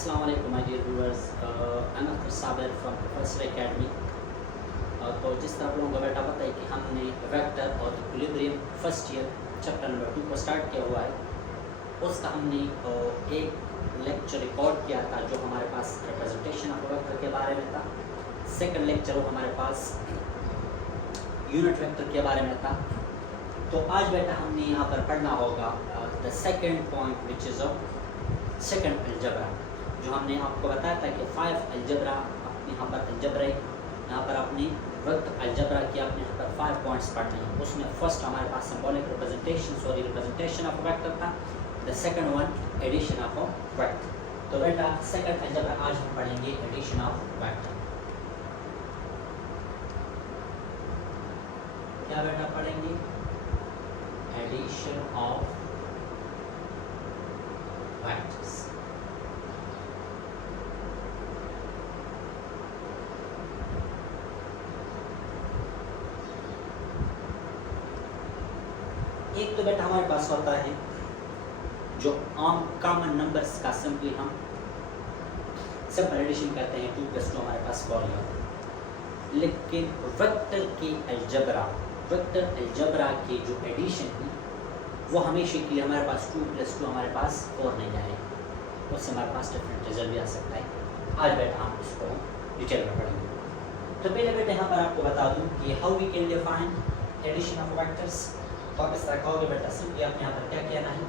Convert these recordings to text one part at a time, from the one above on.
Assalamu alaikum my dear viewers. I'm Akhtar Saber from Professor Academy. तो जिस तरह आप लोगों को बेटा पता है कि हमने वेक्टर और equilibrium first year chapter number 2 को स्टार्ट किया हुआ है। उसका हमने एक लेक्चर रिकॉर्ड किया था जो हमारे पास रिप्रेजेंटेशन ऑफ वेक्टर के बारे में था। सेकंड लेक्चर वो हमारे पास यूनिट वेक्टर के बारे में था। तो आज बेटा हमने यहाँ पर पढ़ना होगा the second point which is of second algebra, जो हमने आपको बताया था कि 5 अलजबरा यहाँ पर अलजबरा यहाँ पर अपनी वक्त अलजबरा की आपने यहाँ पर 5 पॉइंट्स पढ़ने हैं। उसमें फर्स्ट हमारे पास सिंबॉलिक रिप्रेजेंटेशन ऑफ वेक्टर था। The second one addition of vector. तो बेटा सेकंड अलजबरा आज हम पढ़ेंगे एडिशन ऑफ वेक्टर। क्या बेटा पढ़ेंगे? Addition of vectors. एक तो बेटा हमारे पास होता है जो आम कॉमन नंबर्स का सिंपली हम सिंपल एडिशन करते हैं, 2 + 2 हमारे पास 4 है। लेकिन वेक्टर की अलजबरा की जो एडिशन है वो हमेशा के लिए हमारे पास 2 + 2 हमारे पास 4 नहीं आएगा, उससे हमारे पास डिफरेंट रिजल्ट भी आ सकता है। आज बेटा हम इसको डिटेल में पढ़ेंगे। तो पहले बेटा यहाँ पर आपको बता दूँ कि how we can define addition of vectors. तो आप इस तरह कहोगे बेटा, सिंपली आप यहाँ पर क्या कहना है,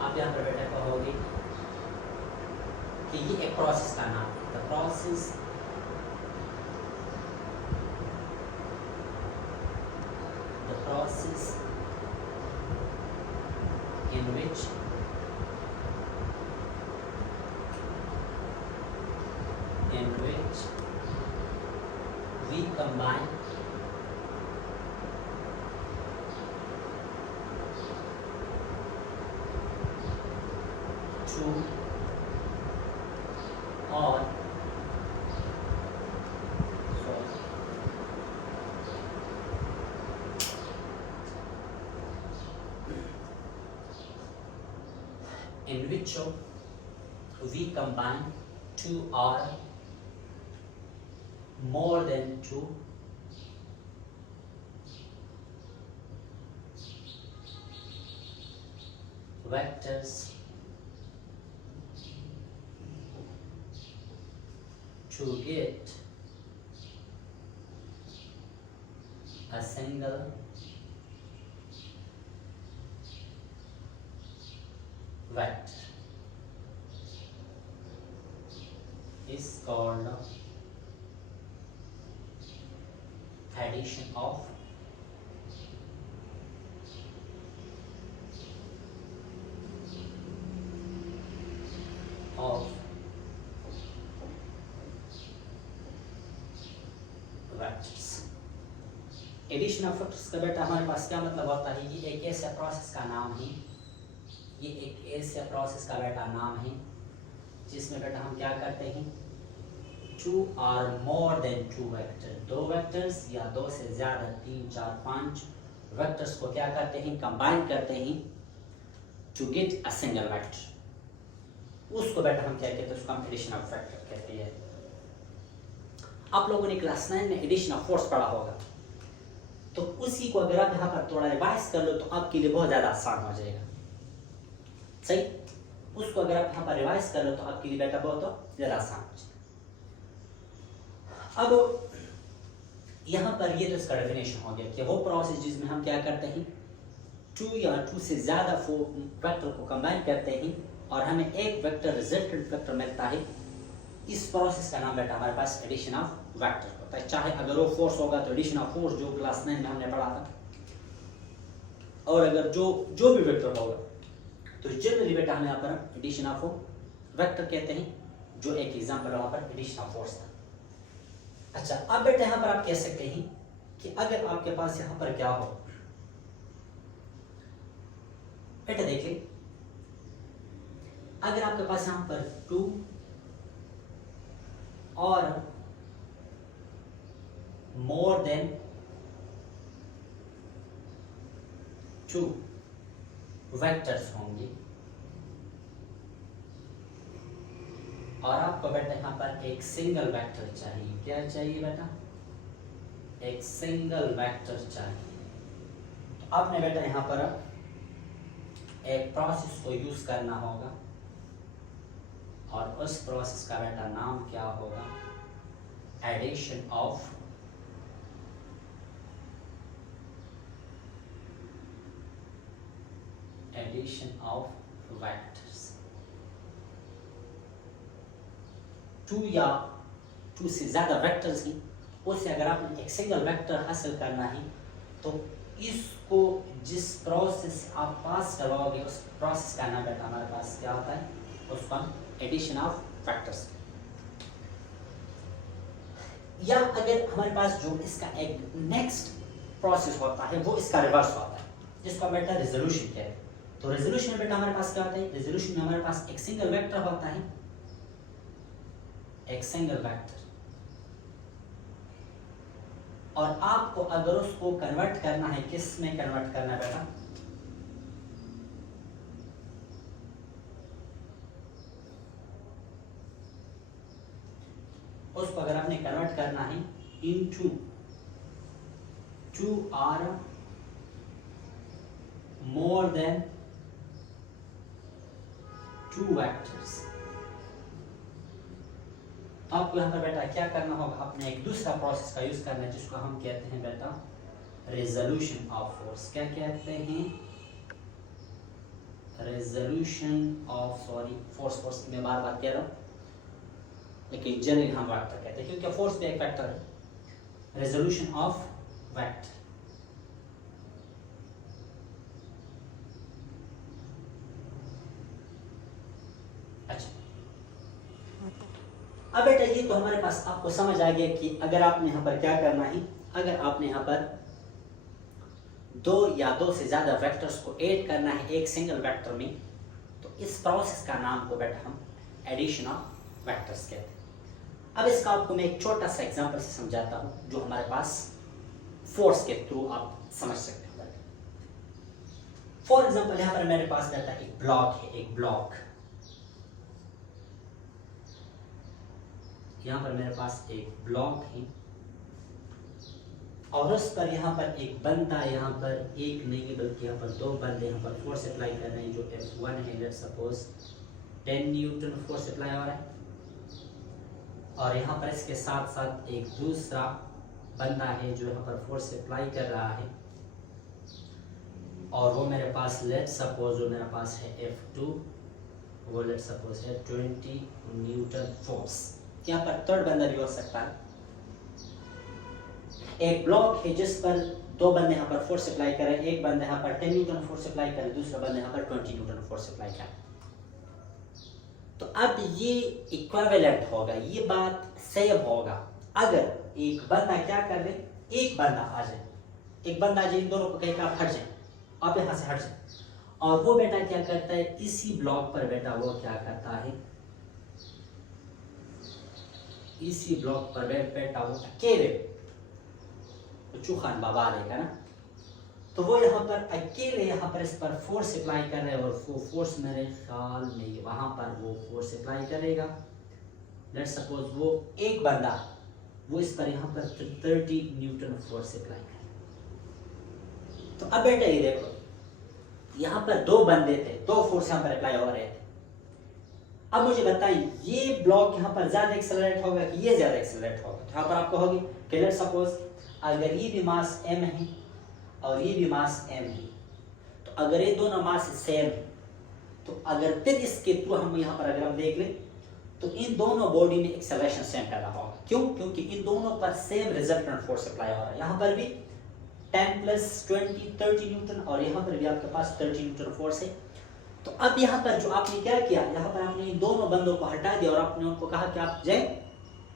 आप यहाँ पर बेटा कहोगे कि ये एक प्रोसेस का नाम है। The process in which we combine two or in which we combine 2 or more than 2 vectors to get a single vector is called addition of vectors. Addition of vectors का बेटा हमारे पास क्या मतलब होता है? ये एक ऐसे प्रोसेस का नाम है, ये एक ऐसे प्रोसेस का बेटा नाम है जिसमें बेटा हम क्या करते हैं, 2 or more than 2 vector, 2 vectors या 2 से ज्यादा 3 4 5 वेक्टर्स को क्या करते हैं, कंबाइन करते हैं to get a single vector. उसको बेटा हम क्या कहते हैं, उसको हम एडिशन ऑफ वेक्टर कहते हैं। आप लोगों ने क्लास 9 में एडिशन ऑफ फोर्स पढ़ा होगा, तो उसी को अगर आप यहाँ पर थोड़ा रिवाइज कर लो तो आपके लिए बहुत ज्यादा आसान हो जाएगा। सही, उसको अगर आप यहाँ पर रिवाइज कर लो तो आपके लिए बेटा बहुत ज्यादा आसान हो जाएगा। अब यहाँ पर ये तो इसका डेफिनेशन हो गया कि वो प्रोसेस जिसमें हम क्या करते हैं, 2 या 2 से ज्यादा वेक्टर को कंबाइन करते हैं और हमें एक वेक्टर रिजल्टेंट वेक्टर मिलता है। इस प्रोसेस का नाम बेटा हमारे पास एडिशन ऑफ वेक्टर होता है। चाहे अगर वो फोर्स होगा तो एडिशन ऑफ फोर्स जो क्लास 9 में हमने पढ़ा था, और अगर जो भी वेक्टर होगा तो जनरली बेटा हम यहाँ पर एडिशन ऑफ वेक्टर कहते हैं, जो एक एग्जांपल वहां पर एडिशन ऑफ फोर्स था। अच्छा, अब बेटा यहाँ पर आप कह सकते हैं कि अगर आपके पास यहाँ पर क्या हो, बेटा देखिए, अगर आपके पास यहाँ पर 2 और more than 2 वेक्टर्स होंगे और आपको बेटा यहाँ पर एक सिंगल वेक्टर चाहिए। क्या चाहिए बेटा? एक सिंगल वेक्टर चाहिए। तो आपने बेटा यहाँ पर एक प्रोसेस को यूज करना होगा और उस प्रोसेस का बेटा नाम क्या होगा? Addition of vectors. टू या टू से ज्यादा वेक्टर्स हैं, उससे अगर आपने एक सिंगल वेक्टर हासिल करना है तो इसको जिस प्रोसेस आप पास करवाओगे उस प्रोसेस का नाम बेटा हमारे पास क्या होता है? उसका एडिशन ऑफ वेक्टर्स। या अगर हमारे पास जो इसका एक नेक्स्ट प्रोसेस होता है वो इसका रिवर्स होता है, जिसको बेटा रेजोल्यूशन कहते हैं। तो रेजोल्यूशन में बेटा हमारे पास क्या होता है? रेजोल्यूशन में हमारे पास एक सिंगल वेक्टर होता है, एक सिंगल वेक्टर, और आपको अगर उसको कन्वर्ट करना है, किस में कन्वर्ट करना है बेटा? उसको अगर आपने कन्वर्ट करना है into two or more than two vectors, तो आपको यहाँ पर बेटा क्या करना होगा? आपने एक दूसरा प्रोसेस का यूज करना है जिसको हम कहते हैं बेटा रेजोल्यूशन ऑफ फोर्स। क्या कहते हैं? रेजोल्यूशन ऑफ फोर्स मैं बार बार कह रहा हूँ, लेकिन जनरली हम वेक्टर कहते हैं क्योंकि फोर्स भी एक वेक्टर है। Resolution of vector. अच्छा, अब बेटा ये तो हमारे पास आपको समझ आ गया कि अगर आपने यहाँ पर क्या करना है, अगर आपने यहाँ पर दो या दो से ज्यादा वेक्टर्स को ऐड करना है एक सिंगल वेक्टर में, तो इस प्रोसेस का नाम को बेटा हम एडिशन ऑफ वेक्टर्स कहते हैं। अब इसका आपको मैं एक छोटा सा एग्जांपल से समझाता हूँ जो हमारे पास फोर्स के थ्रू आप समझ सकते हो। फॉर एग्जांपल यहाँ पर मेरे पास बेटा एक ब्लॉक है, एक ब्लॉक यहाँ पर मेरे पास एक ब्लॉक है और उस पर यहाँ पर एक बंदा, यहाँ पर एक नहीं बल्कि यहाँ पर दो बंदे यहाँ पर फोर्स अप्लाई कर रहे हैं जो F1 है। Let's suppose 10 newton force apply हो रहा है और यहाँ पर इसके साथ साथ एक दूसरा बंदा है जो यहाँ पर फोर्स अप्लाई कर रहा है और वो मेरे पास लेट्स सपोज जो मेरे पास है F2, वो लेट्स सपोज है 20 न्यूटन फोर्स। यहाँ पर थर्ड बंदा भी हो सकता है। एक ब्लॉक है जिस पर दो बंदे यहाँ पर फोर्स अप्लाई कर रहे हैं, एक बंदा यहाँ पर 10 न्यूटन फोर्स अप्लाई करे, दूसरा बंदा यहाँ पर 20 न्यूटन फोर्स अप्लाई करे। तो अब ये इक्विवेलेंट होगा, ये बात सेम होगा अगर एक बंदा क्या कर ले, एक बंदा आ जाए, एक बंदा आ जाए, इन दोनों को कहीं आप हट जाए, आप यहाँ से हट जाए, और वो बेटा क्या करता है, इसी ब्लॉक पर बेटा वो क्या करता है, इसी ब्लॉक पर बेटा वो अकेले चूखान बाबा रहेगा ना, तो वो यहाँ पर अकेले यहाँ पर इस पर फोर्स अप्लाई कर रहे हैं और वो फोर्स मेरे ख्याल में वहां पर वो फोर्स अप्लाई करेगा। लेट्स सपोज वो एक बंदा वो इस पर यहाँ पर 30 न्यूटन फोर्स अप्लाई करेगा। तो अब बेटा ये देखो, यहाँ पर दो बंदे थे, दो फोर्स यहाँ पर अप्लाई हो रहे थे। अब मुझे बताइए ये ब्लॉक यहाँ पर ज्यादा एक्सेलरेट होगा कि ये ज्यादा एक्सेलरेट होगा? तो यहाँ पर आपको होगी कि लेट्स सपोज अगर ये भी मास m है और ये भी मास m है, तो अगर ये दोनों मास सेम है तो अगर फिर इसके थ्रू हम यहाँ पर अगर हम देख लें तो इन दोनों बॉडी में एक्सेलरेशन सेम पैदा होगा। क्यों? क्योंकि इन दोनों पर सेम रिजल्टेंट फोर्स अप्लाई हो रहा है। यहाँ पर भी 10 + 20 30 न्यूटन और यहाँ पर भी आपके पास 30 न्यूटन फोर्स है। तो अब यहाँ पर जो आपने क्या किया, यहाँ पर आपने इन दोनों बंदों को हटा दिया और आपने उनको कहा कि आप जाए,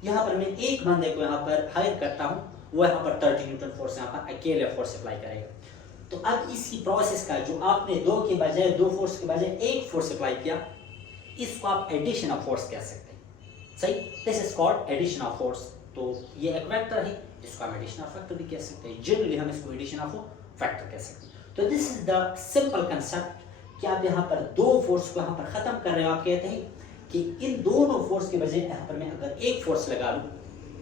यहाँ पर मैं एक बंदे को यहाँ पर हायर करता हूँ, वो यहाँ पर 30 न्यूटन फोर्स यहाँ पर अकेले फोर्स अप्लाई करेगा। तो अब इसी प्रोसेस का जो आपने दो के बजाय, दो फोर्स के बजाय एक फोर्स अप्लाई किया, इसको आप एडिशन ऑफ फोर्स कह सकते हैं। सही, this is called addition of force. तो ये एक वेक्टर है, इसको हम एडिशन ऑफ वेक्टर भी कह सकते हैं, जनरली हम इसको एडिशन ऑफ वेक्टर कह सकते हैं। तो this is the simple concept कि आप यहाँ पर दो फोर्स को यहाँ पर खत्म कर रहे हो। आप कहते हैं कि इन दोनों फोर्स के बजाय यहाँ पर मैं अगर एक फोर्स लगा लूँ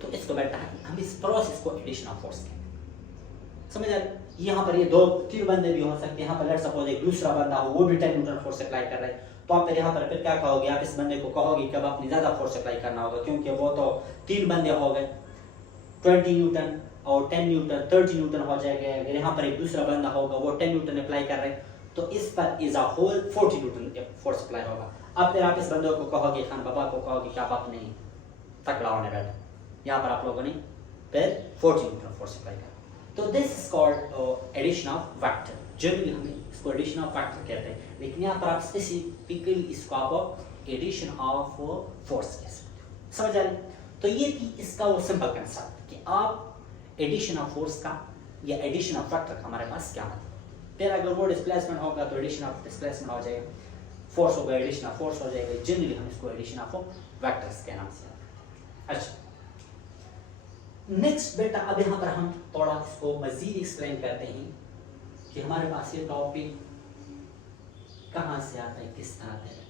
तो इसको बेटा हम इस प्रोसेस को एडिशन ऑफ फोर्स कहते हैं। समझ आ रही? यहाँ पर ये दो तीन बंदे भी हो सकते हैं, यहाँ पर लेट्स सपोज एक दूसरा बंदा हो, वो भी 10 न्यूटन फोर्स अप्लाई कर रहा है, तो आप फिर यहाँ पर फिर क्या कहोगे, आप इस बंदे को कहोगे कि अब अपनी ज्यादा फोर्स अप्लाई करना होगा, क्योंकि वो तो तीन बंदे हो गए, 20 न्यूटन और 10 न्यूटन 30 न्यूटन हो जाएगा। अगर यहाँ पर एक दूसरा बंदा होगा वो 10 न्यूटन अप्लाई कर रहे हैं, तो इस पर is a whole 40 newton force apply होगा। अब फिर आप इस बंदे को कहोगे, खान बाबा को कहोगे कि आप अपने तकड़ा होने बैठे, यहाँ पर आप लोगों ने फिर 40 न्यूटन फोर्स अप्लाई करा। तो this is called addition of vector. Generally हमें इसको एडिशन ऑफ वेक्टर कहते हैं, लेकिन यहाँ पर आप स्पेसिफिकली इसको आप एडिशन ऑफ फोर्स कह सकते हो। समझ आ रही? तो ये थी इसका वो सिंपल कंसेप्ट कि आप एडिशन ऑफ फोर्स का या एडिशन ऑफ वेक्टर का हमारे पास क्या मतलब। फिर अगर वो डिस्प्लेसमेंट होगा तो एडिशन ऑफ डिस्प्लेसमेंट हो जाएगा, फोर्स होगा एडिशन ऑफ फोर्स हो जाएगा। जनरली हम इसको एडिशन ऑफ वेक्टर्स के नाम से। अच्छा, नेक्स्ट बेटा अब यहाँ पर हम थोड़ा इसको मजीद एक्सप्लेन करते हैं कि हमारे पास ये टॉपिक कहाँ से आता है, किस तरह आता है।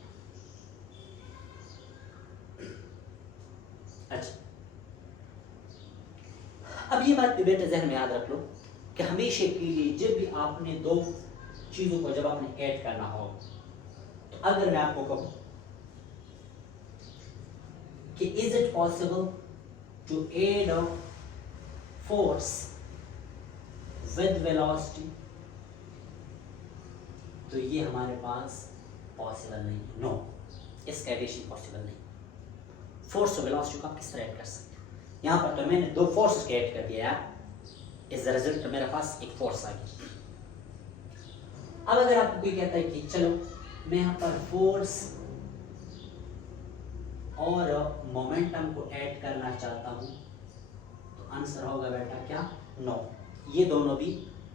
अच्छा, अब ये बात बेटा जहन में याद रख लो कि हमेशा के लिए जब भी आपने दो चीजों को जब आपने ऐड करना हो, तो अगर मैं आपको कहूं कि is it possible to add a force with velocity, तो ये हमारे पास पॉसिबल नहीं, नो, इसका एडिशन पॉसिबल नहीं। फोर्स और वेलोसिटी को आप किस तरह ऐड कर सकते हो? यहां पर तो मैंने दो फोर्स को ऐड कर दिया यार, इस रिजल्ट मेरे पास एक फोर्स आ गया। अब अगर आपको कोई कहता है कि चलो मैं यहां पर फोर्स और मोमेंटम को ऐड करना चाहता हूं, तो आंसर होगा बेटा क्या, नो, ये दोनों भी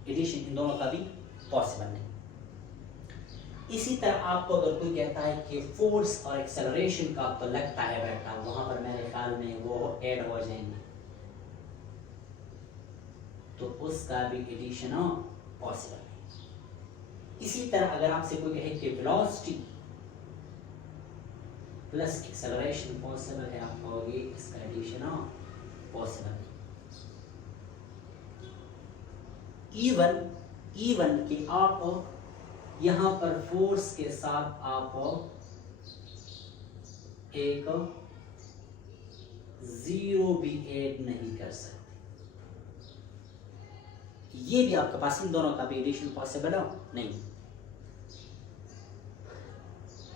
एडिशन इन दोनों का भी पॉसिबल नहीं। इसी तरह आपको अगर कोई कहता है कि फोर्स और एक्सेलरेशन का तो लगता है बेटा वहां पर मेरे ख्याल में वो ऐड हो जाएंगे, तो उसका भी एडिशन पॉसिबल नहीं। इसी तरह अगर आपसे कोई कहे कि वेलोसिटी प्लस एक्सेलरेशन पॉसिबल है, आप कहोगे इसका एडिशन पॉसिबल नहीं। इवन कि आप यहां पर फोर्स के साथ आप एक जीरो भी ऐड नहीं कर सकते, ये भी आपके पास इन दोनों का भी एडिशन पॉसिबल नहीं।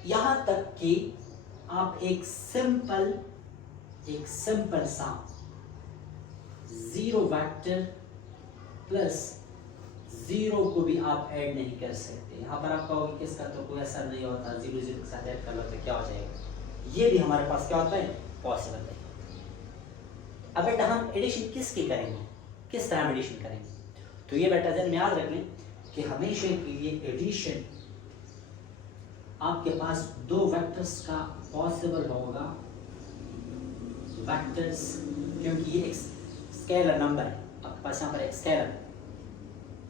यहां तक कि आप एक सिंपल सा जीरो वेक्टर प्लस जीरो को भी आप ऐड नहीं कर सकते। यहां पर आप कहोगे कि इसका तो कोई असर नहीं होता, जीरो जीरो के साथ ऐड कर लो तो क्या हो जाएगा, ये भी हमारे पास क्या होता है, पॉसिबल नहीं। अब बेटा हम एडिशन किसकी करेंगे, किस तरह हम एडिशन करेंगे, तो ये बेटा ध्यान में याद रख लें कि हमेशा के लिए एडिशन आपके पास दो वेक्टर्स का पॉसिबल होगा, वेक्टर्स क्योंकि ये एक स्केलर नंबर है, आपके पास यहाँ पर एक स्केलर,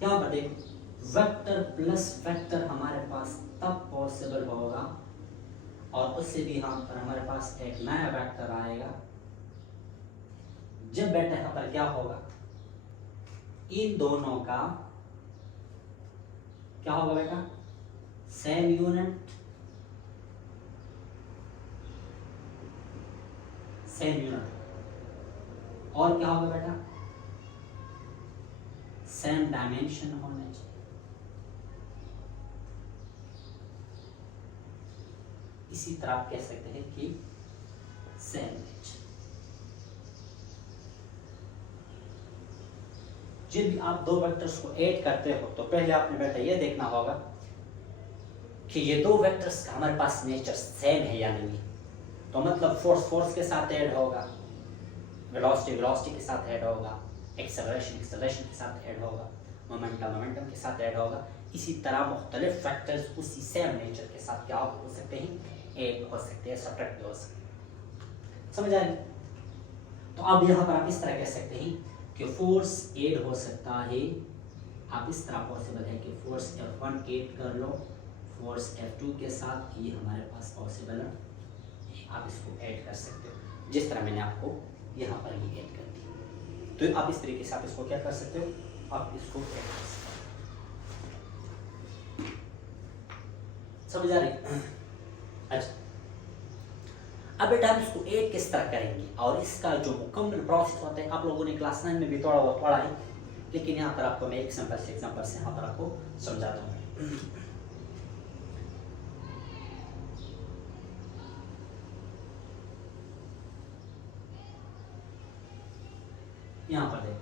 यहाँ पर देखो वेक्टर प्लस वेक्टर हमारे पास तब पॉसिबल होगा और उससे भी यहाँ पर हमारे पास एक नया वेक्टर आएगा जब बेटा यहाँ पर क्या होगा, इन दोनों का क्या होगा बेटा, सेम यूनिट, और क्या होगा बेटा, सेम डायमेंशन होने चाहिए। इसी तरह आप कह सकते हैं कि सेम नेचर। जब भी आप दो वेक्टर्स को ऐड करते हो तो पहले आपने बेटा ये देखना होगा कि ये दो वेक्टर्स का हमारे पास नेचर सेम है या नहीं। तो मतलब फोर्स के साथ ऐड होगा, वेलोसिटी के साथ ऐड होगा, एक्सेलरेशन के साथ ऐड होगा, मोमेंटम के साथ ऐड होगा। इसी तरह मुख्तलिफ फैक्टर्स उसी सेम नेचर के साथ क्या हो सकते हैं, ऐड हो सकते हैं, सब्ट्रैक्ट हो सकते हैं। समझ आ रही? तो अब यहाँ पर आप इस तरह कह सकते हैं कि फोर्स ऐड हो सकता है, आप इस तरह पॉसिबल है कि फोर्स F1 ऐड कर लो फोर्स F2 के साथ, ये हमारे पास पॉसिबल है। आप इसको ऐड कर सकते हो, जिस तरह मैंने आपको यहाँ पर ये ऐड कर दी। तो आप इस तरीके से आप इसको क्या कर सकते हो, आप इसको ऐड कर सकते हो। समझ आ रही? अच्छा, अब बेटा हम इसको ऐड किस तरह करेंगे और इसका जो मुकम्मल प्रोसेस होता है आप लोगों ने क्लास 9 में भी थोड़ा बहुत पढ़ा है, लेकिन यहाँ पर आपको मैं एक एग्जांपल से यहाँ पर आपको समझाता हूँ। यहाँ पर देखो,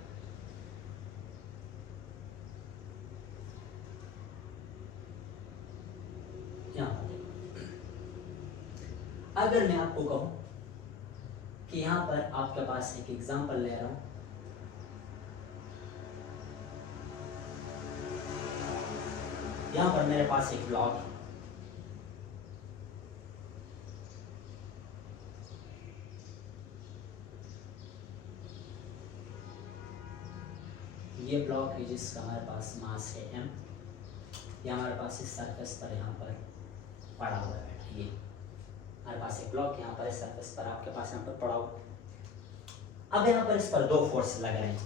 यहाँ पर देखो, अगर मैं आपको कहूँ कि यहाँ पर आपके पास एक एग्जांपल ले रहा हूँ, यहाँ पर मेरे पास एक ब्लॉक है, ये ब्लॉक है जिसका हमारे पास मास है m, ये हमारे पास इस सरफेस पर यहाँ पर पड़ा हुआ है बेटा, ये हमारे पास एक ब्लॉक यहाँ पर इस सरफेस पर आपके पास यहाँ पर पड़ा हुआ। अब यहाँ पर इस पर दो फोर्स लग रहे हैं,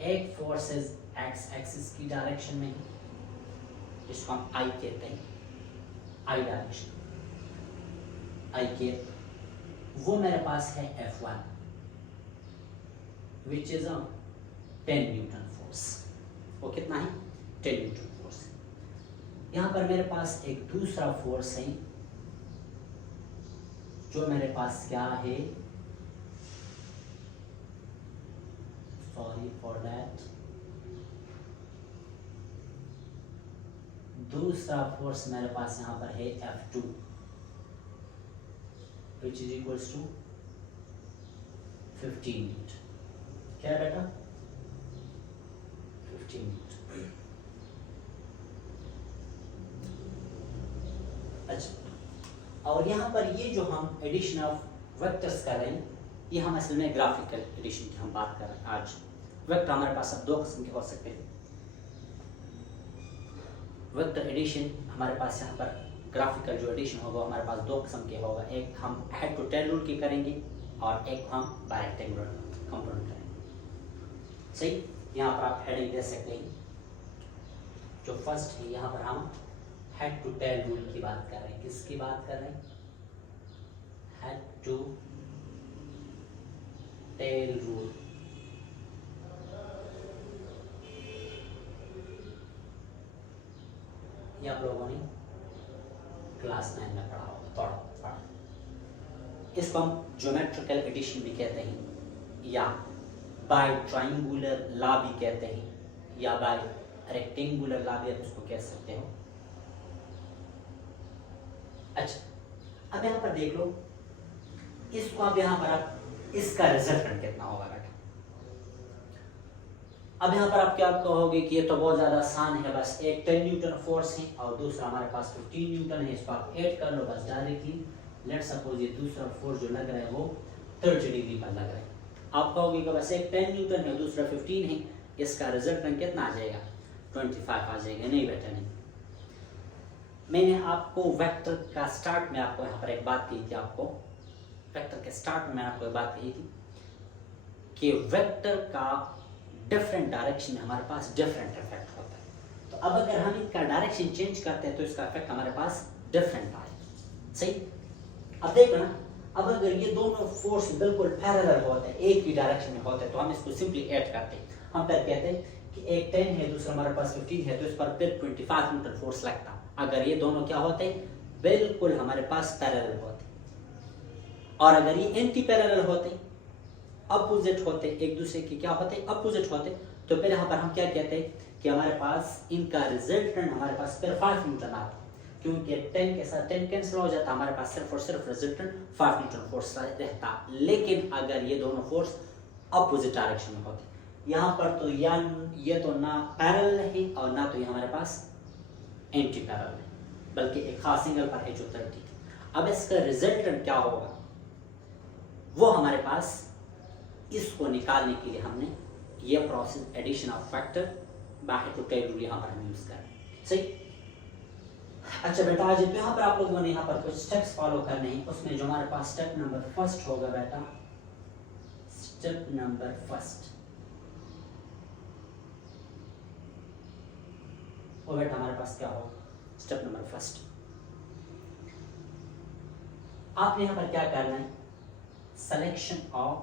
एक फोर्स एक्स एक्सिस की डायरेक्शन में है जिसको हम आई कहते हैं, आई डायरेक्शन, आई के, वो मेरे पास है F1 which is 10 newton force. वो कितना है? 10 न्यूटन फोर्स। यहाँ पर मेरे पास एक दूसरा फोर्स है जो मेरे पास क्या है, सॉरी फॉर दैट, दूसरा फोर्स मेरे पास यहाँ पर है F2 which is equals to 15 Newton. क्या है बेटा? 15 न्यूटन। अच्छा, और यहाँ पर ये जो हम एडिशन ऑफ वेक्टर्स कर रहे हैं, ये हम असल में ग्राफिकल एडिशन की हम बात कर रहे हैं। आज वेक्टर हमारे पास अब दो किस्म के हो सकते हैं। वेक्टर एडिशन हमारे पास यहाँ पर ग्राफिकल जो एडिशन होगा हमारे पास दो किस्म के होगा, एक हम हेड टू टेल रूल की करेंगे और एक हम बाय रेक्टेंगुलर कंपोनेंट करेंगे। सही, यहाँ पर आप हेडिंग दे सकते हैं। जो फर्स्ट है यहाँ पर हम हेड टू टेल रूल की बात कर रहे हैं। किसकी बात कर रहे हैं? Head to tail rule. ये आप लोगों ने क्लास 9 में पढ़ा होगा, थोड़ा पढ़ा। इसको हम ज्योमेट्रिकल एडिशन भी कहते हैं, या बाय ट्राइंगुलर लॉ भी कहते हैं, या बाय रेक्टेंगुलर लॉ भी आप इसको कह सकते हो। अच्छा, अब यहाँ पर देख लो, इसको अब यहाँ पर आप इसका रिजल्टेंट कितना होगा बेटा। अब यहाँ पर आप क्या कहोगे कि ये तो बहुत ज्यादा आसान है, बस एक 10 न्यूटन फोर्स है और दूसरा हमारे पास 15 न्यूटन है, इसको आप ऐड कर लो बस डायरेक्टली। लेट सपोज ये दूसरा फोर्स जो लग रहा है वो 30 डिग्री पर लग रहा है। आप कहोगे कि बस एक 10 न्यूटन है दूसरा 15 है, इसका रिजल्टेंट कितना आ जाएगा? 25 आ जाएगा। नहीं बेटा नहीं, मैंने आपको वेक्टर का स्टार्ट में आपको यहाँ पर एक बात कही थी, आपको वेक्टर के स्टार्ट में मैंने आपको एक बात कही थी कि वेक्टर का डिफरेंट डायरेक्शन में हमारे पास डिफरेंट इफेक्ट होता है। तो अब अगर हम इनका डायरेक्शन चेंज करते हैं तो इसका इफेक्ट हमारे पास डिफरेंट आएगा। सही, अब देखो ना, अब अगर ये दोनों फोर्स बिल्कुल पैरेलल होते हैं, एक ही डायरेक्शन में होते हैं, तो हम इसको सिंपली ऐड करते हैं। हम फिर कहते हैं कि एक 10 है दूसरा हमारे पास 15 है, तो इस पर फिर 25 न्यूटन फोर्स लगता। अगर ये दोनों क्या होते हैं? बिल्कुल हमारे पास पैरेलल होते। और अगर ये एंटी पैरेलल होते, अपोजिट होते, एक दूसरे के क्या होते? अपोजिट होते, तो फिर यहाँ पर हम क्या कहते हैं कि हमारे पास इनका रिजल्टेंट हमारे पास फिर 5 न्यूटन आता, क्योंकि 10 के साथ 10 कैंसिल हो जाता, हमारे पास सिर्फ और सिर्फ रिजल्टेंट 5 न्यूटन फोर्स रहता। लेकिन अगर ये दोनों फोर्स अपोजिट डायरेक्शन में होते, यहाँ पर तो या ये तो ना पैरेलल है और ना तो ये हमारे पास एंटी पैरेलल है, बल्कि एक खास एंगल पर है जो 30। अब इसका रिजल्टेंट क्या होगा वो हमारे पास, इसको निकालने के लिए हमने ये process addition of factor by to tail rule यहाँ पर हम यूज कर रहे हैं। सही, अच्छा बेटा आज तो यहाँ पर आप लोगों ने यहाँ पर कुछ स्टेप्स फॉलो करने हैं, उसमें जो हमारे पास स्टेप नंबर फर्स्ट होगा बेटा, स्टेप नंबर फर्स्ट, वो बेटा हमारे पास क्या होगा, स्टेप नंबर फर्स्ट। आपने यहाँ पर क्या करना है, selection of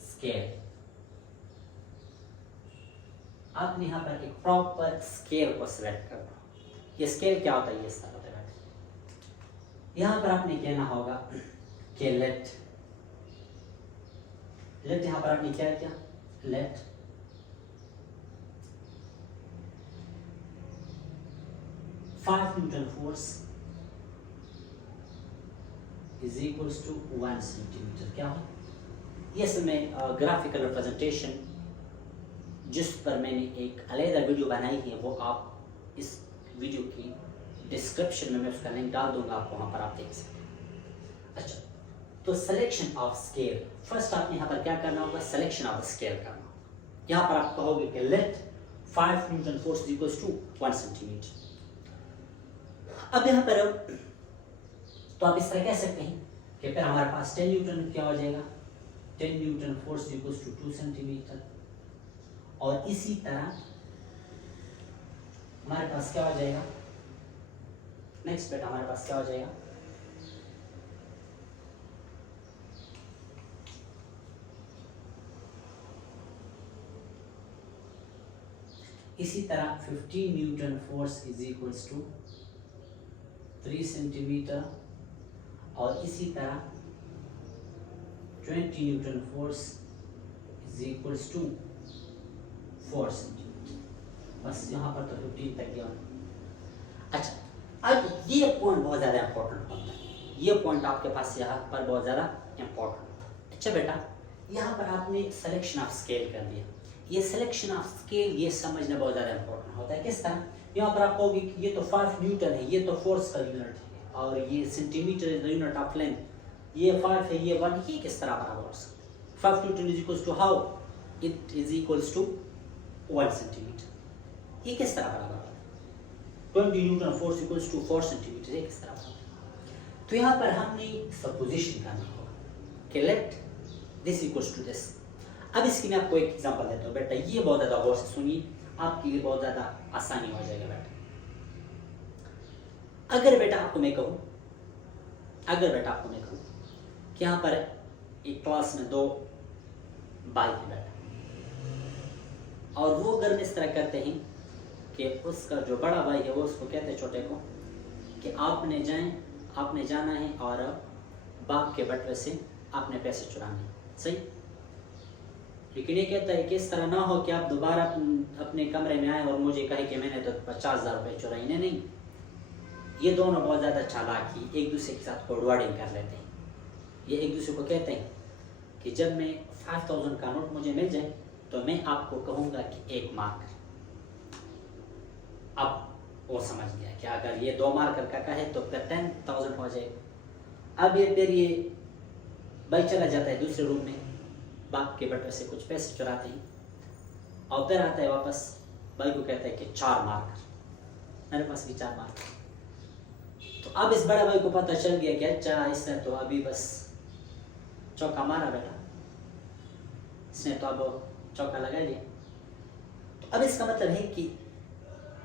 स्केल। आपने यहाँ पर एक प्रॉपर स्केल को सिलेक्ट करना। ये स्केल क्या होता है, ये इस तरह होता है। यहाँ पर आपने कहना होगा कि लेट यहाँ पर आपने क्या किया, let 5 newton force is equals to 1 centimetre. क्या हो ये समय ग्राफिकल रिप्रेजेंटेशन जिस पर मैंने एक अलग वीडियो बनाई है, वो आप इस वीडियो की डिस्क्रिप्शन में मैं उसका लिंक डाल दूंगा, आपको वहां पर आप देख सकते हैं। अच्छा तो सिलेक्शन ऑफ स्केल, फर्स्ट आपने यहाँ पर क्या करना होगा, सिलेक्शन ऑफ स्केल करना। यहाँ पर आप कहोगे कि let 5 newton force equals to 1 centimetre. अब यहाँ पर तो आप इस तरह कह सकते हैं कि फिर हमारे पास 10 न्यूटन क्या हो जाएगा, 10 newton force equals to 2 centimetre. और इसी तरह हमारे पास क्या हो जाएगा, नेक्स्ट बेटा हमारे पास क्या हो जाएगा, इसी तरह 15 newton force is equals to 3 centimetre. और इसी तरह 20 newton force is equals to 4 centimetre. बस यहाँ पर तो 15 तक गया। अच्छा अब ये पॉइंट बहुत ज़्यादा इंपॉर्टेंट होता है, ये पॉइंट आपके पास यहाँ पर बहुत ज़्यादा इंपॉर्टेंट होता है। अच्छा बेटा यहाँ पर आपने सिलेक्शन ऑफ स्केल कर दिया, ये सिलेक्शन ऑफ स्केल ये समझना बहुत ज़्यादा इंपॉर्टेंट होता है। किस तरह, यहाँ पर आप कहोगे कि ये तो 5 न्यूटन है, ये तो फोर्स का यूनिट है, और ये centimetre is the unit of length, ये 5 है, ये 1, ये किस तरह बराबर हो सकता है। 5 newton is equals to how, it is equals to 1 centimetre, ये किस तरह बराबर होता है। 20 newton force equals to 4 centimetre, ये किस तरह बराबर है। तो यहाँ पर हमने सपोजिशन करना होगा कि let this equals to this. अब इसकी मैं आपको एक एग्जांपल देता हूँ बेटा, ये बहुत ज़्यादा गौर से सुनिए, आपके लिए बहुत ज़्यादा आसानी हो जाएगा बेटा। अगर बेटा आपको मैं कहूँ कि यहाँ पर एक क्लास में 2 भाई हैं बेटा, और वो घर में इस तरह करते हैं कि उसका जो बड़ा भाई है वो उसको कहते हैं छोटे को कि आपने जाना है और बाप के बटवे से आपने पैसे चुराने, सही। लेकिन ये कहता है कि इस तरह ना हो कि आप दोबारा अपने कमरे में आए और मुझे कहे कि मैंने तो 50,000 रुपये चुराए। नहीं, ये दोनों बहुत ज़्यादा चालाकी एक दूसरे के साथ कोडवर्डिंग कर लेते हैं। ये एक दूसरे को कहते हैं कि जब मैं 5,000 का नोट मुझे मिल जाए तो मैं आपको कहूँगा कि 1 मार्कर। अब वो समझ गया कि अगर ये 2 मार्कर का कहे तो फिर 10,000 हो जाएगा। अब ये फिर ये भाई चला जाता है दूसरे रूम में, बाप के बटवे से कुछ पैसे चुराते हैं, और फिर आता है वापस, भाई को कहता है कि 4 मार्कर, मेरे पास भी 4 मार्कर। तो अब इस बड़े भाई को पता चल गया कि अच्छा इसने तो अभी बस चौका मारा बेटा, इसने तो अब चौका लगा लिया। तो अब इसका मतलब है कि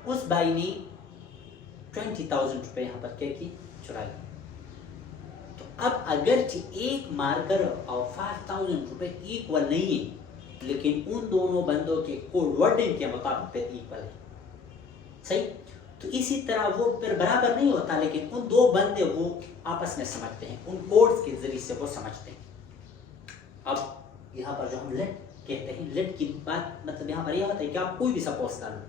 उस भाई ने 20,000 रुपये यहाँ पर क्या की, चुरा लिया। तो अब अगर 1 मार्कर और 5,000 रुपये इक्वल नहीं है, लेकिन उन दोनों बंदों के कोड वर्डिंग के मुताबिक इक्वल है, सही। तो इसी तरह वो फिर बराबर नहीं होता, लेकिन उन 2 बंदे वो आपस में समझते हैं, उन कोड्स के जरिए से वो समझते हैं। अब यहाँ पर जो हम लेट कहते हैं, लेट की बात मतलब यहाँ पर यह होता है कि आप कोई भी सपोज कर लो।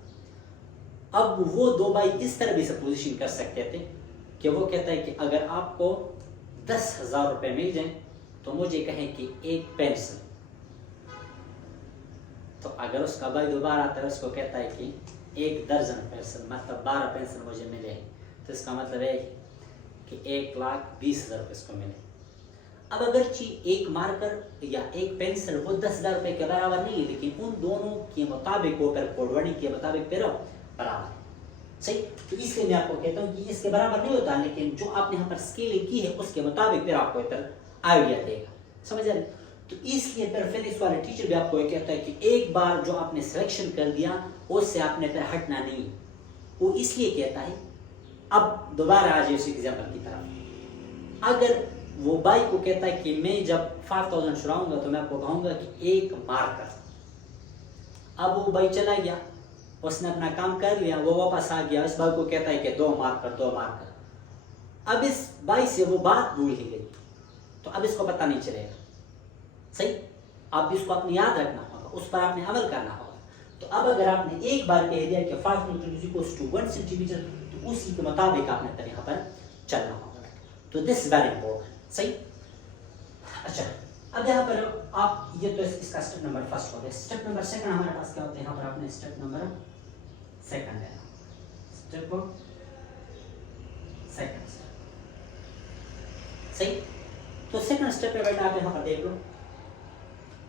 अब वो 2 भाई इस तरह भी सपोजिशन कर सकते थे कि वो कहता है कि अगर आपको 10,000 रुपये मिल जाए तो मुझे कहें कि 1 पेंसिल। तो अगर उसका भाई दोबारा आता है, उसको कहता है कि 1 दर्जन पेंसिल, मतलब 12 पेंसिल मुझे मिले, तो इसका मतलब है कि 1,20,000 रुपये इसको मिले। अब अगरचे एक मार्कर या एक पेंसिल वो 10,000 रुपये के बराबर नहीं है, लेकिन उन दोनों के मुताबिक वो फिर कोडवर्डिंग के मुताबिक फिर बराबर है। सही, तो इसलिए मैं आपको कहता हूँ कि इसके बराबर नहीं होता, लेकिन जो आपने यहाँ पर स्केलिंग की है उसके मुताबिक फिर आपको इधर आइडिया देगा। समझ आ रही? तो इसलिए फिर फिजिक्स वाले टीचर भी आपको ये कहता है कि एक बार जो आपने सिलेक्शन कर दिया उससे आपने फिर हटना नहीं है। वो इसलिए कहता है, अब दोबारा आ जाए उस एग्जाम्पल की तरफ। अगर वो भाई को कहता है कि मैं जब 5000 छुड़ाऊंगा तो मैं आपको कहूंगा कि एक मार्कर। अब वो भाई चला गया, उसने अपना काम कर लिया, वो वापस आ गया, इस भाई को कहता है कि 2 मार्कर 2 मार्कर। अब इस भाई से वो बात भूल ही गई, तो अब इसको पता नहीं चलेगा। सही, अब इसको आपने याद रखना होगा, उस पर आपने अमल करना होगा। तो अब अगर आपने एक बार कह दिया कि 5 newton is equals to 1 centimetre, तो उसी के मुताबिक आपने फिर यहाँ पर चलना होगा। तो दिस वेरी इंपॉर्टेंट। सही, अच्छा, अब यहाँ पर आप ये तो इसका स्टेप नंबर फर्स्ट हो गया। स्टेप नंबर सेकंड हमारे पास क्या होता है? यहाँ पर आपने स्टेप नंबर सेकंड है, स्टेप सेकंड। सही, तो सेकंड स्टेप पे बेटा आप यहाँ पर देख लो,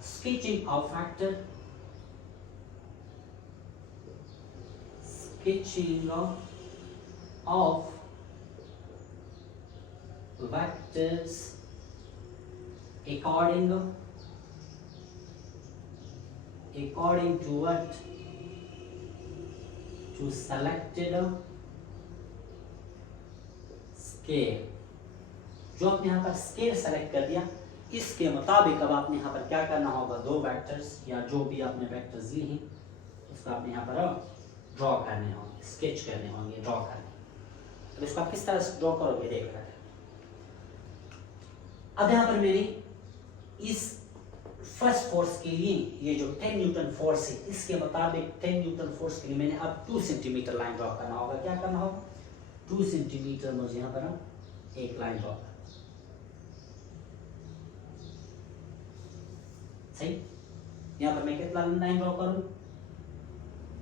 sketching of vector, sketching of vectors according to what? To selected scale। जो आपने यहाँ पर स्केल सेलेक्ट कर दिया, इसके मुताबिक अब आपने यहाँ पर क्या करना होगा? 2 वेक्टर्स या जो भी आपने वेक्टर्स लिए हैं उसको आपने यहाँ पर ड्रॉ करने होंगे, स्केच करने होंगे, ड्रॉ करने। अब इसको आप किस तरह से ड्रॉ करोगे देख रहे हैं। अब यहाँ पर मैंने इस फर्स्ट फोर्स के लिए ये जो 10 न्यूटन फोर्स है, इसके मुताबिक 10 न्यूटन फोर्स के लिए मैंने अब 2 सेंटीमीटर लाइन ड्रॉ करना होगा। क्या करना होगा? 2 सेंटीमीटर मुझे यहाँ पर एक लाइन ड्रॉ करना। सही, यहाँ पर मैं कितना लाइन ड्रॉ करूँ?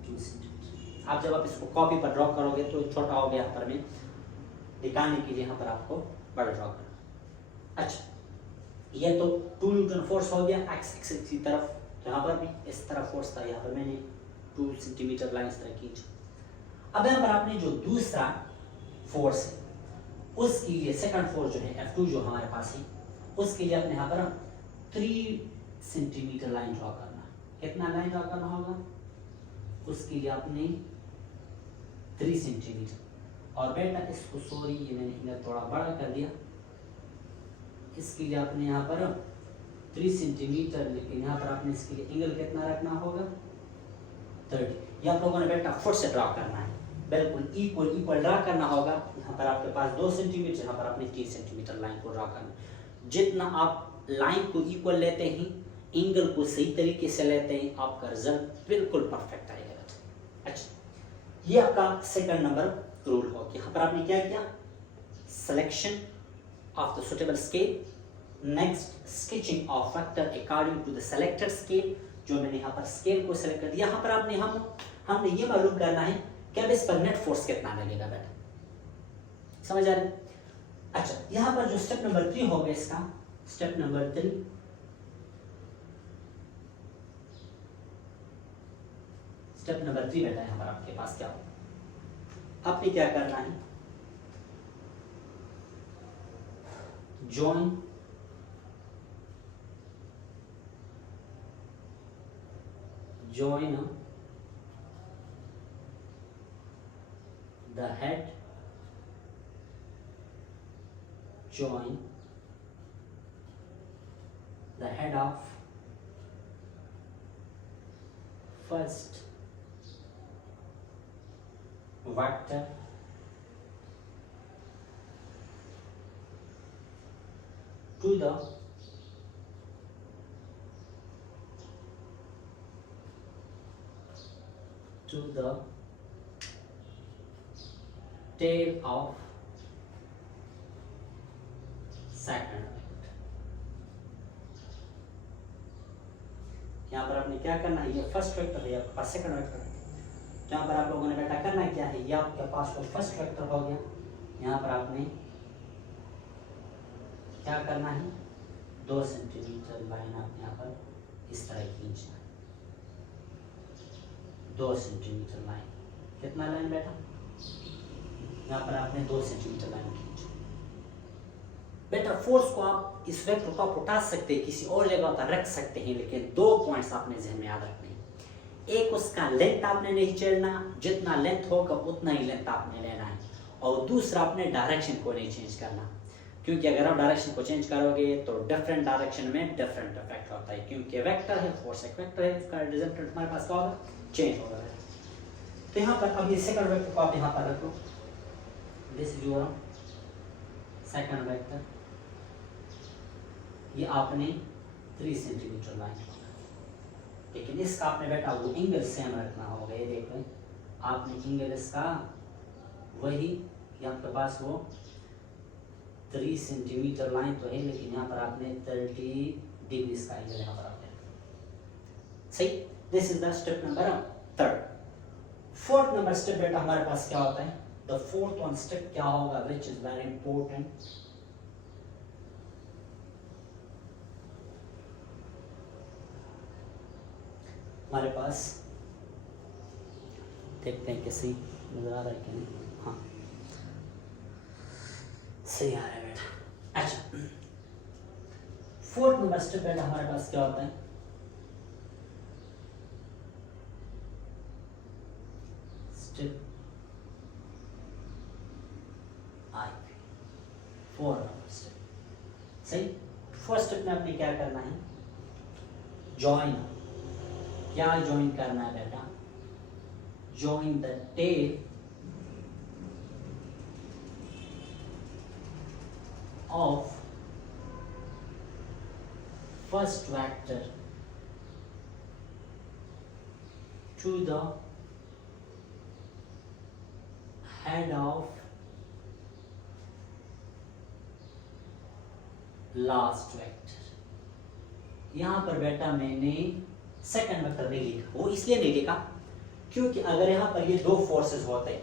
2 सेंटीमीटर। आप जब आप इसको कॉपी पर ड्रॉ करोगे तो छोटा हो गया, यहाँ पर मैं दिखाने के लिए यहाँ पर आपको बड़ा ड्रॉ करना। अच्छा, ये तो 2 न्यूटन फोर्स हो गया एक्स एक्सिस की तरफ, तो यहाँ पर भी इस तरह फोर्स था, यहाँ पर मैंने 2 सेंटीमीटर लाइन इस तरह खींची। अब यहाँ पर आपने जो दूसरा फोर्स है उसके लिए सेकंड फोर्स जो है F2 जो हमारे पास है, उसके लिए अपने यहाँ पर 3 सेंटीमीटर लाइन ड्रॉ करना। कितना लाइन ड्रॉ करना होगा? उसके लिए आपने 3 सेंटीमीटर। और बेटा इसको सॉरी ये मैंने थोड़ा बड़ा कर दिया, इसके लिए आपने यहाँ पर 3 सेंटीमीटर, लेकिन यहाँ पर आपने इसके लिए एंगल कितना रखना होगा? 30। ये आप लोगों ने बेटा फुट से ड्रॉ करना है, बिल्कुल इक्वल ड्रॉ करना होगा। यहाँ पर आपके पास 2 सेंटीमीटर, यहाँ पर आपने 3 सेंटीमीटर लाइन को ड्रॉ करना। जितना आप लाइन को इक्वल लेते हैं, एंगल को सही तरीके से लेते हैं, आपका रिजल्ट बिल्कुल परफेक्ट आएगा। अच्छा, ये आपका सेकंड नंबर रूल हो गया। यहाँ पर आपने क्या किया? Selection of the suitable scale, next sketching of vector according to the selected scale। जो मैंने यहाँ पर स्केल को सेलेक्ट कर दिया, यहाँ पर आपने हमने ये मालूम करना है कि अब इस पर नेट फोर्स कितना लगेगा बेटा। समझ आ रही? अच्छा, यहाँ पर जो स्टेप नंबर 3 हो गया इसका, स्टेप नंबर 3, स्टेप नंबर 3 बेटा यहाँ पर आपके पास क्या हो? आपने क्या करना है? join the head, join the head of first vector to the tail of second vector। यहाँ पर आपने क्या करना है? ये फर्स्ट वेक्टर है, आपके पास सेकंड वेक्टर है। यहाँ पर आप लोगों ने बेटा करना क्या है? ये आपके पास वो फर्स्ट वेक्टर हो गया। यहाँ पर आपने क्या करना है? 2 सेंटीमीटर लाइन आपने यहाँ पर इस तरह खींचना है, 2 सेंटीमीटर लाइन। कितना लाइन बेटा? यहाँ पर आपने 2 सेंटीमीटर लाइन खींची। बेटा फोर्स को आप इस वेक्टर को आप उठा सकते हैं, किसी और जगह पर रख सकते हैं, लेकिन 2 पॉइंट्स आपने जहन में याद रखने हैं। एक, उसका लेंथ आपने नहीं चलना, जितना लेंथ होगा उतना ही लेंथ आपने लेना है। और दूसरा, आपने डायरेक्शन को नहीं चेंज करना, क्योंकि अगर आप डायरेक्शन को चेंज करोगे तो डिफरेंट डायरेक्शन में डिफरेंट इफेक्ट होता है, क्योंकि वेक्टर है, फोर्स एक वेक्टर है, उसका रिजल्टेंट हमारे पास क्या होगा? चेंज होगा। तो यहाँ पर अब ये सेकंड वेक्टर को आप यहाँ पर रखो, this is your second vector. ये आपने 3 सेंटीमीटर लाइन, लेकिन इसका आपने बेटा वो एंगल सेम रखना होगा। ये देखो आपने एंगल इसका वही, आपके पास वो 3 सेंटीमीटर लाइन तो है, लेकिन यहाँ पर आपने 30 डिग्री इसका एंगल यहाँ पर आपने सही। This is the step number 3। Fourth number step बेटा हमारे पास क्या होता है? द फोर्थ वन स्टेप क्या होगा, विच इज वेरी इंपॉर्टेंट। हमारे पास देखते हैं कैसे नजर आ रहा है कि नहीं। हाँ सही आ रहा है बेटा। अच्छा, फोर्थ नंबर स्टेप बेटा हमारे पास क्या होता है? स्टेप आई, 4 नंबर स्टेप सही। फर्स्ट स्टेप में आपने क्या करना है? जॉइन। क्या जॉइन करना है बेटा? Join the tail of first vector to the head of last vector। यहां पर बेटा मैंने सेकंड वेक्टर नहीं लिखा, वो इसलिए नहीं लिखा क्योंकि अगर यहां पर ये 2 फोर्सेस होते,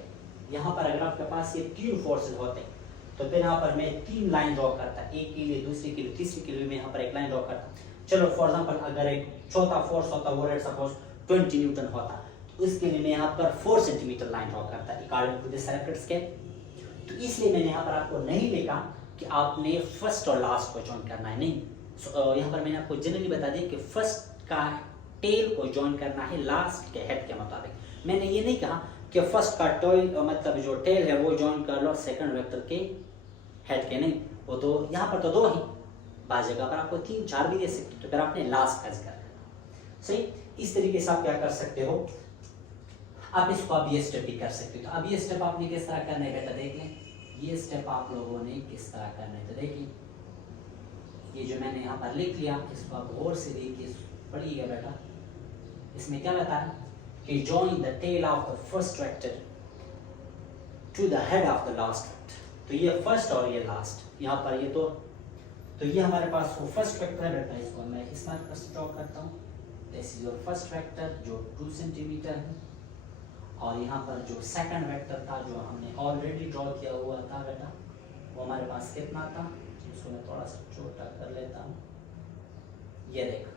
यहां पर अगर आपके पास ये 3 फोर्सेस होते तो फिर यहाँ पर मैं 3 लाइन ड्रॉ करता, एक के लिए, दूसरे के लिए, तीसरे के लिए मैं यहाँ पर एक लाइन ड्रॉ करता। चलो फॉर एग्जांपल अगर एक चौथा फोर्स होता, वो लेट्स सपोज 20 न्यूटन होता, तो इसके लिए मैं यहाँ पर 4 सेंटीमीटर लाइन ड्रॉ करता according to this circuit scale. तो इसलिए मैंने यहाँ पर आपको नहीं लिखा कि आपने फर्स्ट और लास्ट को जॉइन करना है, नहीं। यहाँ पर मैंने आपको जनरली बता दिया कि फर्स्ट का टेल को जॉइन करना है लास्ट के हेड के मुताबिक। मैंने ये नहीं कहा कि फर्स्ट का टेल मतलब जो टेल है वो जॉइन कर लो सेकंड वेक्टर के हेड के, नहीं। वो तो यहाँ पर तो 2 ही, बाज़ जगह पर आपको 3 4 भी दे सकते, तो फिर आपने लास्ट का जिक्र करना सही। इस तरीके से आप क्या कर सकते हो, आप इसको आप ये स्टेप भी कर सकते हो। तो अब ये स्टेप आपने किस तरह करना है बेटा देख लें। ये स्टेप आप लोगों ने किस तरह करना है तो देखिए, ये जो मैंने यहाँ पर लिख लिया इसको आप गौर से देखिए, पढ़िएगा बेटा। इसमें क्या बताया कि join the tail of the first vector to the head of the last vector. तो ये फर्स्ट और ये लास्ट, यहाँ पर ये तो ये हमारे पास वो फर्स्ट वेक्टर है बेटा, इसको मैं इस मार्कर से ड्रॉ करता हूँ। This is your first vector जो 2 सेंटीमीटर है, और यहाँ पर जो सेकंड वेक्टर था जो हमने ऑलरेडी ड्रॉ किया हुआ था बेटा, वो हमारे पास कितना था, इसको मैं थोड़ा सा छोटा कर लेता हूँ। ये देखो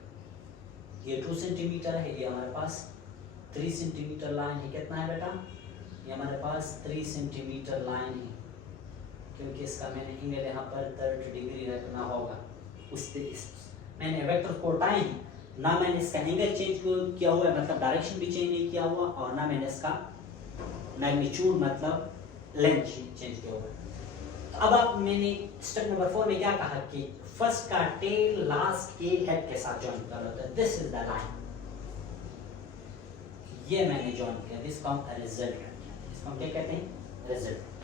ये 2 सेंटीमीटर है, ये हमारे पास 3 सेंटीमीटर लाइन है। कितना है बेटा? ये हमारे पास 3 सेंटीमीटर लाइन है, क्योंकि इसका मैंने एंगल यहाँ पर 30 डिग्री रखना होगा। मैंने वेक्टर को उठाए हैं, ना मैंने इसका एंगल चेंज किया हुआ है, मतलब डायरेक्शन भी चेंज नहीं किया हुआ, और ना मैंने इसका मैग्नीट्यूड मतलब लेंथ चेंज किया हुआ है। तो अब आप मैंने स्टेप नंबर 4 में क्या कहा कि फर्स्ट का टेल लास्ट के हेड के साथ जॉइन कर लो। दिस इज द लाइन, ये मैंने जॉइन किया, इसको हम रिजल्ट, इसको हम क्या कहते हैं? रिजल्ट।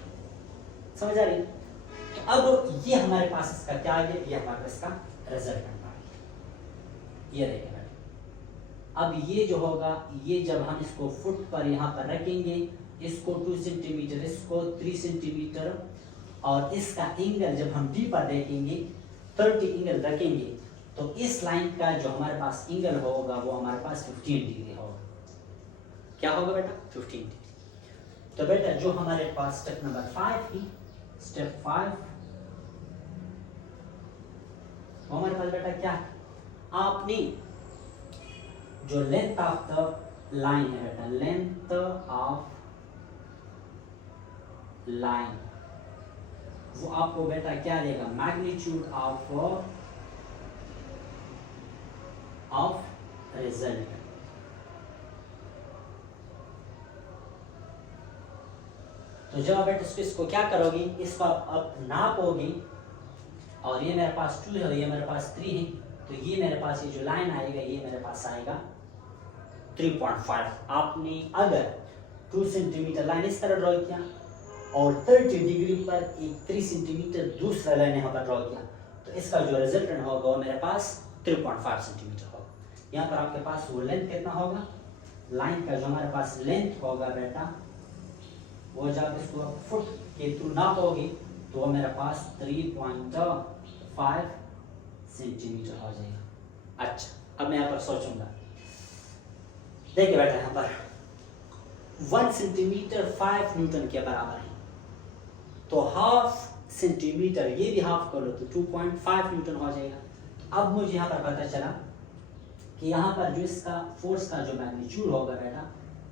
समझ आ रही? तो अब ये हमारे पास इसका क्या आ गया, ये हमारे पास इसका रिजल्टेंट आ गया। ये देखिए बेटा, अब ये जो होगा, ये जब हम इसको फुट पर यहाँ पर रखेंगे, इसको 2 सेंटीमीटर, इसको 3 सेंटीमीटर, और इसका एंगल जब हम डी पर देखेंगे 30 एंगल रखेंगे, तो इस लाइन का जो हमारे पास एंगल होगा वो हमारे पास 15 डिग्री होगा। क्या होगा बेटा? 15 डिग्री। तो बेटा जो हमारे पास स्टेप नंबर 5 ही, स्टेप 5 तो हमारे पास बेटा क्या है, आपने जो लेंथ ऑफ द लाइन है बेटा, लेंथ ऑफ लाइन, वो आपको बेटा क्या देगा, मैग्नीट्यूड ऑफ रिजल्ट। तो जब आप बेटा इसको क्या करोगे, इसको आप नापोगे, और ये मेरे पास 2 है और ये मेरे पास 3 है, तो ये मेरे पास ये जो लाइन आएगा ये मेरे पास आएगा 3.5। आपने अगर 2 सेंटीमीटर लाइन इस तरह ड्रॉ किया और 30 डिग्री पर एक 3 सेंटीमीटर दूसरा लाइन यहाँ पर ड्रॉ किया, तो इसका जो रिजल्टेंट होगा वो मेरे पास 3.5 सेंटीमीटर होगा। यहाँ पर आपके पास वो लेंथ कितना होगा, लाइन का जो हमारे पास लेंथ होगा बेटा, वो जब इसको फुट के थ्रू नापोगे तो वो मेरे पास 3.5 सेंटीमीटर हो जाएगा। अच्छा, अब मैं यहाँ पर सोचूंगा, देखिए बेटा यहाँ पर 1 सेंटीमीटर 5 न्यूटन के बराबर है, तो हाफ सेंटीमीटर ये भी हाफ कर लो तो 2.5 न्यूटन हो जाएगा। अब मुझे यहाँ पर पता चला कि यहाँ पर जो इसका फोर्स का जो मैग्नीट्यूड होगा बेटा,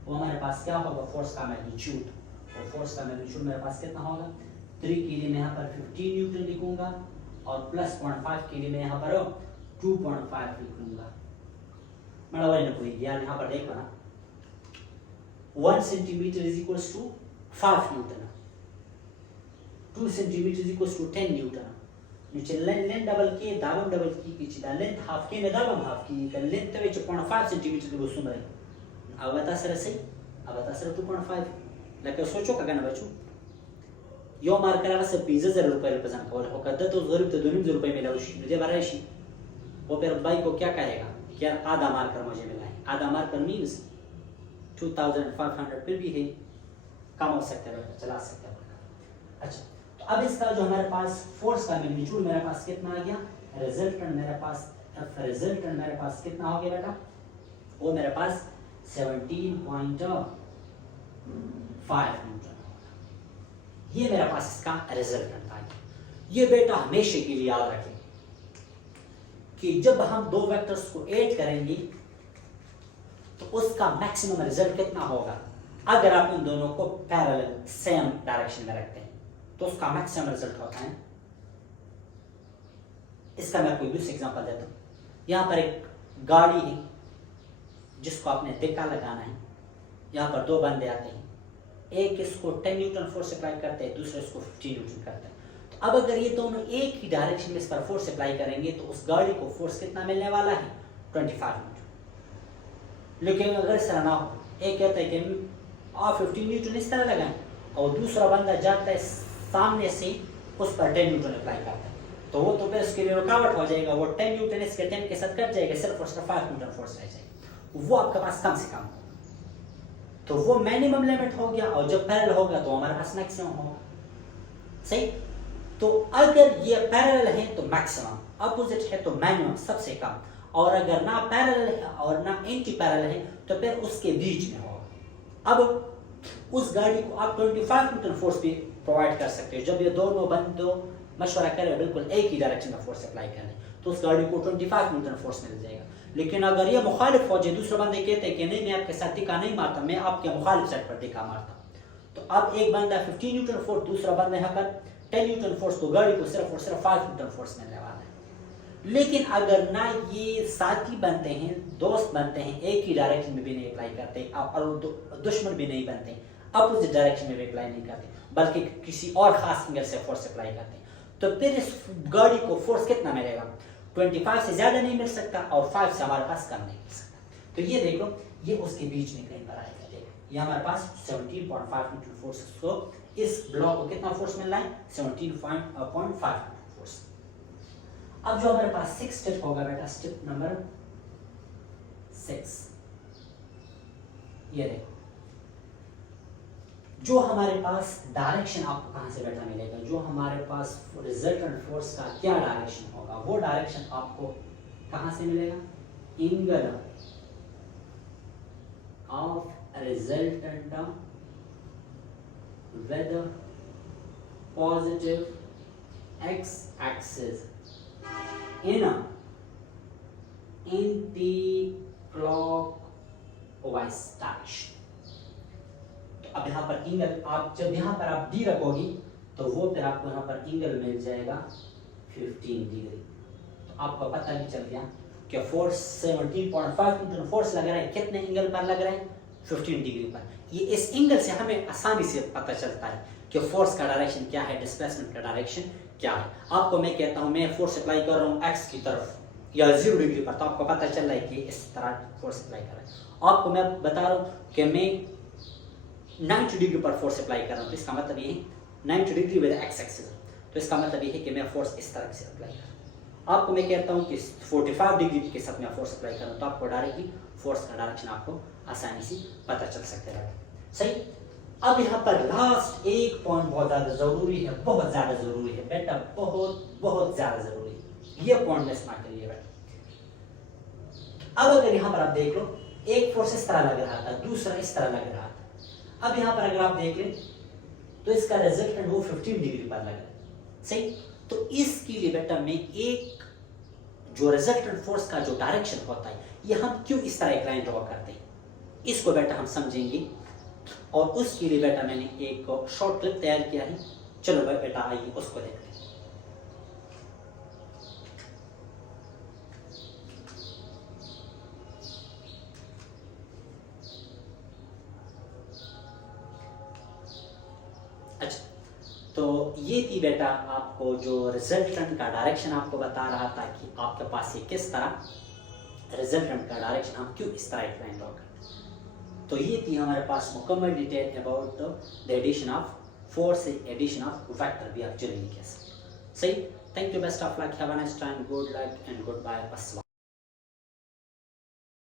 वो हमारे पास क्या होगा, फोर्स का मैग्नीट्यूड, और फोर्स का मैग्नीट्यूड मेरे पास कितना होगा, 3 के लिए मैं यहाँ पर 15 न्यूटन लिखूंगा और प्लस 0.5 के लिए मैं यहाँ पर 2.5 लिखूंगा। मैं वही पूरी यार यहाँ पर देखो ना, 1 centimetre is equals to 5 newton, 2 centimetre is equals to 10 newton. नीचे लेंथ डबल के दाबम डबल की किची लेंथ हाफ के ने दाबम हाफ की का लेंथ तो 0.5 सेंटीमीटर को सुन रहे। अब बता सर सही, अब बता सर 2.5 लेकिन सोचो का ना बच्चों, यो मार्क करावा से 25000 रुपये रिप्रेजेंट कर हो कदा तो जरूर तो 2000 रुपये मिला उसी मुझे भराइशी, वो फिर भाई को क्या कहेगा कि यार आधा मार्कर मुझे मिला है, आधा मार्कर मींस 2500 फिर भी है, कम हो सकता है, चला सकते हैं। अच्छा, तो अब इसका जो हमारे पास फोर्स का मैग्नीट्यूड मेरे पास कितना आ गया, रिजल्टेंट मेरे पास रिजल्टेंट मेरे पास कितना हो गया बेटा, वो मेरे पास 17.5 न्यूटन, ये मेरे पास इसका रिजल्टेंट आ गया। ये बेटा हमेशा के लिए याद रखें कि जब हम दो वेक्टर्स को ऐड करेंगे तो उसका मैक्सिमम रिजल्ट कितना होगा, अगर आप इन दोनों को पैरेलल सेम डायरेक्शन में रखते हैं तो उसका मैक्सिमम रिजल्ट होता है। इसका मैं कोई दूसरा एग्जांपल देता हूं, यहां पर एक गाड़ी है जिसको आपने धक्का लगाना है, यहां पर दो बंदे आते हैं, एक इसको 10 न्यूटन फोर्स अप्लाई करते हैं, दूसरा इसको 15 न्यूटन करते हैं। तो अब अगर ये दोनों एक ही डायरेक्शन में इस पर फोर्स अप्लाई करेंगे तो उस गाड़ी को फोर्स कितना मिलने वाला है, 25 न्यूटन। लेकिन अगर इस तरह ना हो, एक कहता है कि आप 15 न्यूटन इस तरह लगाएं और दूसरा बंदा जाता है सामने से उस पर 10 न्यूटन अप्लाई करता है, तो वो तो फिर उसके लिए रुकावट हो जाएगा, वो 10 न्यूटन इसके 10 के साथ कट जाएगा, सिर्फ और सिर्फ 5 न्यूटन फोर्स रह जाएगा, वो आपके पास कम से कम, तो वो मिनिमम लिमिट हो गया, और जब पैरेलल होगा तो हमारे पास मैक्सिमम होगा। सही, तो अगर ये पैरेलल है तो मैक्सिमम, अपोजिट है तो मिनिमम सबसे कम, और अगर ना पैरेलल है और ना एंटी पैरेलल है तो फिर उसके बीच में होगा। अब उस गाड़ी को आप 25 न्यूटन फोर्स भी प्रोवाइड कर सकते हो, जब ये दोनों बंदों मशवरा करें बिल्कुल एक ही डायरेक्शन में फोर्स अप्लाई करें तो उस गाड़ी को 25 न्यूटन फोर्स मिल जाएगा। लेकिन अगर ये मुखालिफ हो जाए, दूसरे बंदे कहते हैं कि नहीं मैं आपके साथ टिका नहीं मारता, मैं आपके मुखालिफ साइड पर टिका मारता, तो अब एक बंदा 15 न्यूटन फोर्स, दूसरा बंदा यहाँ पर 10 न्यूटन फोर्स, तो गाड़ी को सिर्फ और सिर्फ 5 न्यूटन फोर्स मिलने वाला है। लेकिन अगर ना ये साथी बनते हैं, दोस्त बनते हैं, एक ही डायरेक्शन में भी नहीं अप्लाई करते और दुश्मन भी नहीं बनते, अपोजिट डायरेक्शन में भी अप्लाई नहीं करते बल्कि किसी और खास एंगल से फोर्स अप्लाई करते हैं, तो फिर इस गाड़ी को फोर्स कितना मिलेगा, 25 से ज्यादा नहीं मिल सकता और 5 से हमारे पास कम नहीं मिल सकता। तो ये देख लो, ये उसके बीच में कहीं पर आएगा, देखो ये हमारे पास 17.5 न्यूटन फोर्स को, इस ब्लॉक को कितना फोर्स मिल रहा है, 17.5 न्यूटन फोर्स। अब जो हमारे पास 6 स्टेप होगा बेटा, स्टेप नंबर 6, ये देखो जो हमारे पास डायरेक्शन आपको कहां से बेटा मिलेगा, जो हमारे पास रिजल्टेंट फोर्स का क्या डायरेक्शन होगा, वो डायरेक्शन आपको कहां से मिलेगा, angle of resultant with positive x axis in anti-clockwise direction। तो अब यहाँ पर एंगल, आप जब यहाँ पर आप डी रखोगी तो वो फिर आपको यहाँ पर एंगल मिल जाएगा 15 डिग्री। तो आपको पता भी चल गया कि फोर्स 17.5 न्यूटन फोर्स लग रहा है, कितने एंगल पर लग रहा है, 15 डिग्री पर। ये इस एंगल से हमें आसानी से पता चलता है कि फोर्स का डायरेक्शन क्या है, डिस्प्लेसमेंट का डायरेक्शन क्या है। आपको मैं कहता हूँ मैं फोर्स अप्लाई कर रहा हूँ एक्स की तरफ या 0 डिग्री पर, तो आपको पता चल रहा है कि इस तरह फोर्स अप्लाई कर रहा है। आपको मैं बता रहा हूँ कि मैं 90 डिग्री पर फोर्स अप्लाई कर रहा हूँ, तो इसका मतलब ये है 90 डिग्री विद एक्स एक्सिस, तो इसका मतलब ये है कि मैं फोर्स इस तरह से अप्लाई कर रहा हूँ। आपको मैं कहता हूँ कि 45 डिग्री के साथ मैं फोर्स अप्लाई कर रहा हूँ, तो आपको डायरेक्टली फोर्स का डायरेक्शन आपको आसानी से पता चल सकता है। सही। अब यहाँ पर लास्ट एक पॉइंट बहुत ज़्यादा ज़रूरी है, बहुत ज़्यादा ज़रूरी है बेटा, बहुत बहुत ज़्यादा ज़रूरी है। ये पॉइंट मिस मत करिए बेटा। अब अगर यहाँ पर आप देख लो, एक फोर्स इस तरह लग रहा था, दूसरा इस तरह लग रहा था। अब यहाँ पर अगर आप देख लें तो इसका रिजल्टेंट वो 15 डिग्री पर लग रहा है। सही। तो इसके लिए बेटा मैं एक जो रिजल्टेंट फोर्स का जो डायरेक्शन होता है, ये हम क्यों इस तरह एक लाइन ड्रॉ करते हैं, इसको बेटा हम समझेंगे। और उसके लिए बेटा मैंने एक शॉर्ट क्लिप तैयार किया है, चलो भाई बेटा आइए उसको देखते हैं। अच्छा, तो ये थी बेटा आपको जो रिजल्टेंट का डायरेक्शन आपको बता रहा था कि आपके पास ये किस तरह रिजल्टेंट का डायरेक्शन हम क्यों इस तरह एक लाइन ड्रॉ करते हैं। तो ये थी हमारे पास मुकम्मल detail about the addition of force, addition of vector भी आप चलेंगे कैसे। सही। Thank you, best of luck, have a nice time, good luck and good bye.